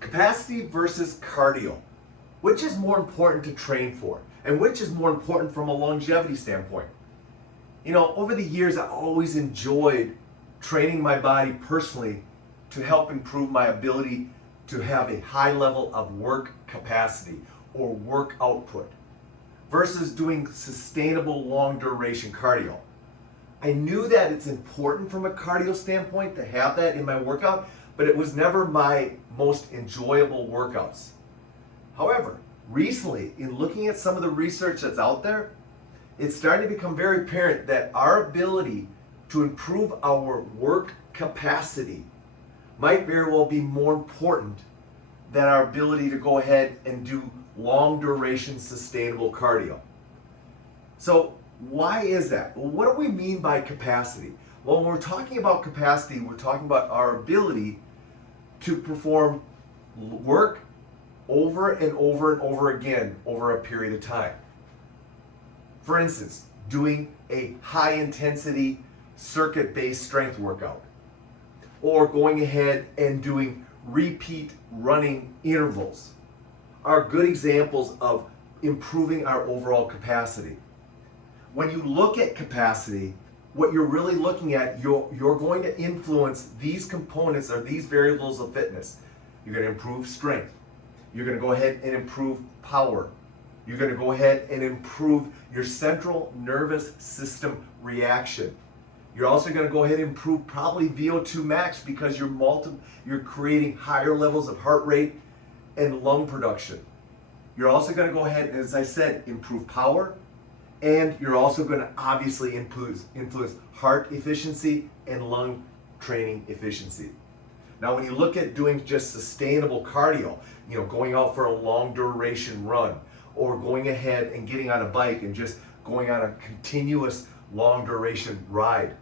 Capacity versus cardio. Which is more important to train for? And which is more important from a longevity standpoint? You know, over the years, I always enjoyed training my body personally to help improve my ability to have a high level of work capacity or work output versus doing sustainable long duration cardio. I knew that it's important from a cardio standpoint to have that in my workout, but it was never my most enjoyable workouts. However, recently, in looking at some of the research that's out there, it's starting to become very apparent that our ability to improve our work capacity might very well be more important than our ability to go ahead and do long duration sustainable cardio. So why is that? Well, what do we mean by capacity? Well, when we're talking about capacity, we're talking about our ability to perform work over and over and over again over a period of time. For instance, doing a high intensity circuit-based strength workout, or going ahead and doing repeat running intervals are good examples of improving our overall capacity. When you look at capacity, what you're really looking at, you're going to influence these components or these variables of fitness. You're going to improve strength. You're going to go ahead and improve power. You're going to go ahead and improve your central nervous system reaction. You're also going to go ahead and improve probably VO2 max because you're creating higher levels of heart rate and lung production. You're also going to go ahead and, as I said, improve power, and you're also going to obviously influence heart efficiency and lung training efficiency. Now, when you look at doing just sustainable cardio, you know, going out for a long duration run, or going ahead and getting on a bike and just going on a continuous long duration ride,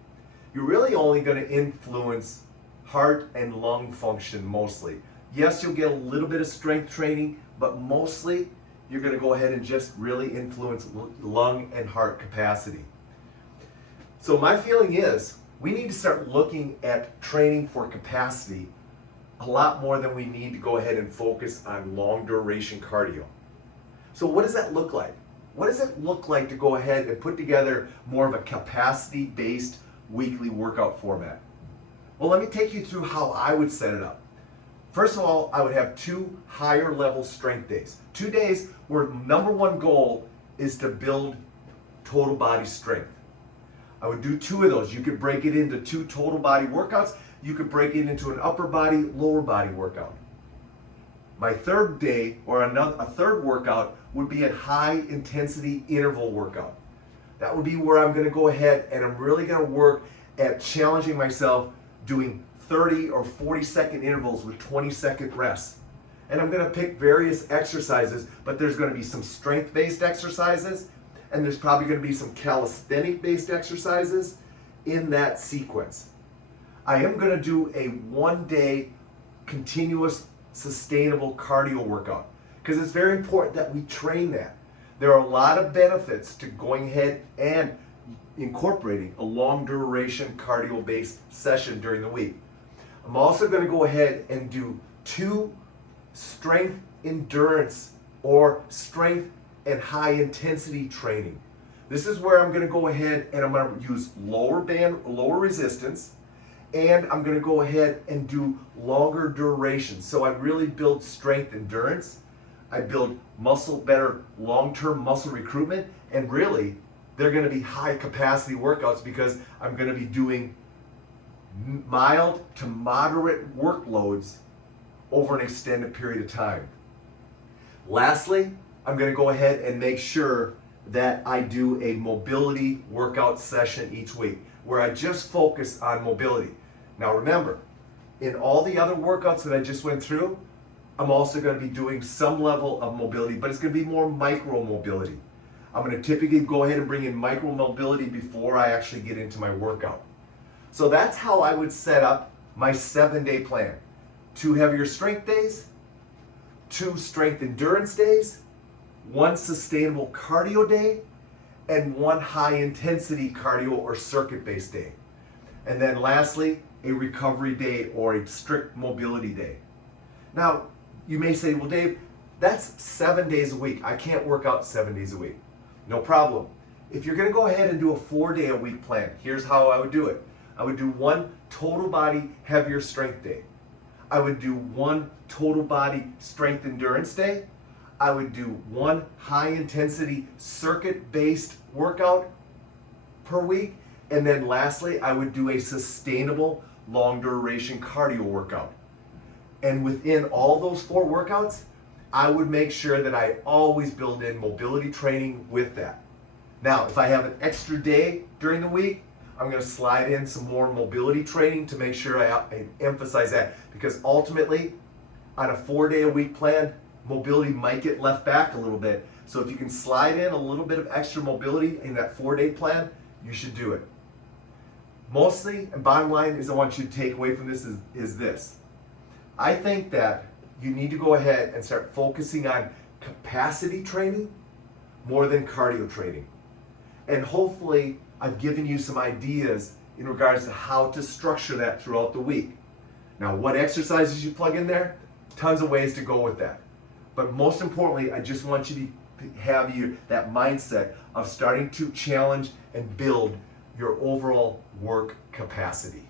you're really only going to influence heart and lung function mostly. Yes, you'll get a little bit of strength training, but mostly you're going to go ahead and just really influence lung and heart capacity. So my feeling is we need to start looking at training for capacity a lot more than we need to go ahead and focus on long duration cardio. So what does that look like? What does it look like to go ahead and put together more of a capacity-based weekly workout format? Well, let me take you through how I would set it up. First of all, I would have 2 higher level strength days. 2 days where number one goal is to build total body strength. I would do 2 of those. You could break it into 2 total body workouts. You could break it into an upper body, lower body workout. My third day, or a third workout, would be a high intensity interval workout. That would be where I'm going to go ahead and I'm really going to work at challenging myself doing 30 or 40 second intervals with 20-second rests. And I'm going to pick various exercises, but there's going to be some strength-based exercises, and there's probably going to be some calisthenic-based exercises in that sequence. I am going to do a 1-day continuous sustainable cardio workout because it's very important that we train that. There are a lot of benefits to going ahead and incorporating a long duration cardio based session during the week. I'm also going to go ahead and do 2 strength endurance or strength and high intensity training. This is where I'm going to go ahead and I'm going to use lower resistance, and I'm going to go ahead and do longer duration. So I really build strength endurance, I build better long-term muscle recruitment, and really they're going to be high capacity workouts because I'm going to be doing mild to moderate workloads over an extended period of time. Lastly, I'm going to go ahead and make sure that I do a mobility workout session each week where I just focus on mobility. Now remember, in all the other workouts that I just went through, I'm also going to be doing some level of mobility, but it's going to be more micro mobility. I'm going to typically go ahead and bring in micro mobility before I actually get into my workout. So that's how I would set up my 7-day plan. 2 heavier strength days, 2 strength endurance days, 1 sustainable cardio day, and 1 high intensity cardio or circuit based day. And then lastly, a recovery day or a strict mobility day. Now, You may say, well, Dave, that's 7 days a week. I can't work out 7 days a week. No problem. If you're going to go ahead and do a 4-day-a-week plan, here's how I would do it. I would do one total body heavier strength day. I would do one total body strength endurance day. I would do one high intensity circuit-based workout per week. And then lastly, I would do a sustainable long duration cardio workout. And within all those 4 workouts, I would make sure that I always build in mobility training with that. Now, if I have an extra day during the week, I'm going to slide in some more mobility training to make sure I emphasize that, because ultimately, on a 4-day-a-week plan, mobility might get left back a little bit. So if you can slide in a little bit of extra mobility in that 4-day plan, you should do it. Mostly, and bottom line is I want you to take away from this is this. I think that you need to go ahead and start focusing on capacity training more than cardio training. And hopefully I've given you some ideas in regards to how to structure that throughout the week. Now, what exercises you plug in there? Tons of ways to go with that. But most importantly, I just want you to have that mindset of starting to challenge and build your overall work capacity.